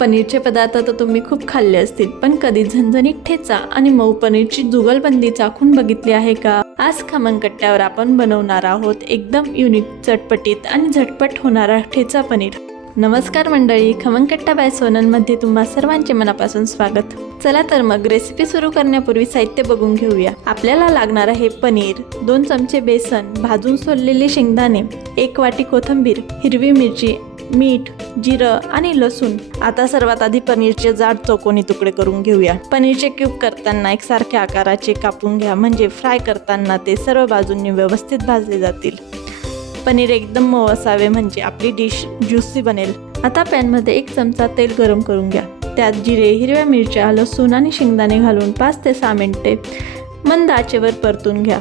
पनीरचे पदार्थ तर तुम्ही खूप खाल्ले असतील, पण कधी झणझणीत ठेचा आणि मऊ पनीरची जुगलबंदी चाखून बघितली आहे का? आज खमंग कट्ट्यावर आपण बनवणार आहोत एकदम युनिक, चटपटीत आणि झटपट होणारा ठेचा पनीर। नमस्कार मंडळी, खमंग कट्टा बाय सोनलमध्ये तुम्हा सर्वांचे मनापासून स्वागत। चला तर मग रेसिपी सुरू करण्यापूर्वी साहित्य बघून घेऊया। आपल्याला लागणार आहे पनीर, 2 चमचे बेसन, भाजून सोललेले शेंगदाणे, 1 वाटी कोथिंबीर, हिरवी मिरची, मीठ, जिरं आणि लसूण। आता सर्वात आधी पनीरचे जाड चौकोनी तुकडे करून घेऊया। पनीरचे क्यूब करताना एकसारख्या आकाराचे कापून घ्या, म्हणजे फ्राय करताना ते सर्व बाजूंनी व्यवस्थित भाजले जातील। पनीर एकदम मऊ असावे, म्हणजे आपली डिश ज्युसी बनेल। आता पॅनमध्ये 1 चमचा तेल गरम करून घ्या। त्यात जिरे, हिरव्या मिरच्या, लसूण आणि शेंगदाणे घालून 5 ते 6 मिनिटे मंद आचेवर परतून घ्या।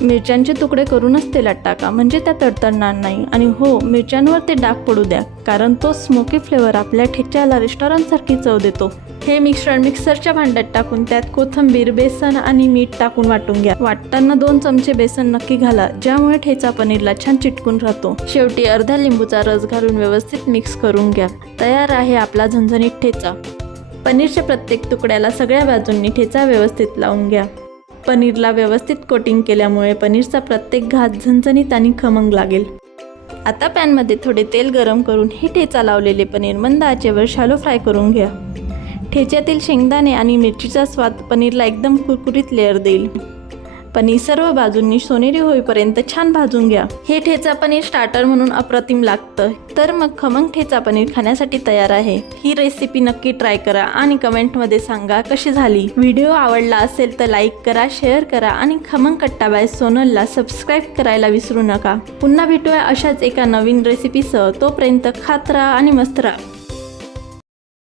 मिरच्यांचे तुकडे करूनच तेलात टाका, म्हणजे त्या तडतडणार नाही। आणि हो, मिरच्यांवर ते डाग पडू द्या, कारण तो स्मोकी फ्लेवर आपल्या ठेच्याला रेस्टॉरंटसारखी चव देतो। हे मिश्रण मिक्सरच्या भांड्यात टाकून त्यात कोथिंबीर, बेसन आणि मीठ टाकून वाटून घ्या। वाटताना 2 चमचे बेसन नक्की घाला, ज्यामुळे ठेचा पनीरला छान चिटकून राहतो। शेवटी अर्धा लिंबूचा रस घालून व्यवस्थित मिक्स करून घ्या। तयार आहे आपला झणझणीत ठेचा। पनीरच्या प्रत्येक तुकड्याला सगळ्या बाजूंनी ठेचा व्यवस्थित लावून घ्या। पनीरला व्यवस्थित कोटिंग केल्यामुळे पनीरचा प्रत्येक घास झणझणीत आणि खमंग लागेल। आता पॅनमध्ये थोडे तेल गरम करून हे ठेचा लावलेले पनीर मंद आचेवर शॅलो फ्राय करून घ्या। ठेच्यातील शेंगदाणे आणि मिरचीचा स्वाद पनीरला एकदम कुरकुरीत लेअर देईल। पनीर सर्व बाजूंनी सोनेरी होईपर्यंत छान भाजून घ्या। हे ठेचा पनीर स्टार्टर म्हणून अप्रतिम लागतं। तर मग खमंग ठेचा पनीर खाण्यासाठी तयार आहे। ही रेसिपी नक्की ट्राय करा आणि कमेंटमध्ये सांगा कशी झाली। व्हिडिओ आवडला असेल तर लाईक करा, शेअर करा आणि खमंग कट्टा बाय सोनलला सबस्क्राईब करायला विसरू नका। पुन्हा भेटूया अशाच एका नवीन रेसिपीसह। तोपर्यंत खात राहा आणि मस्त राहा।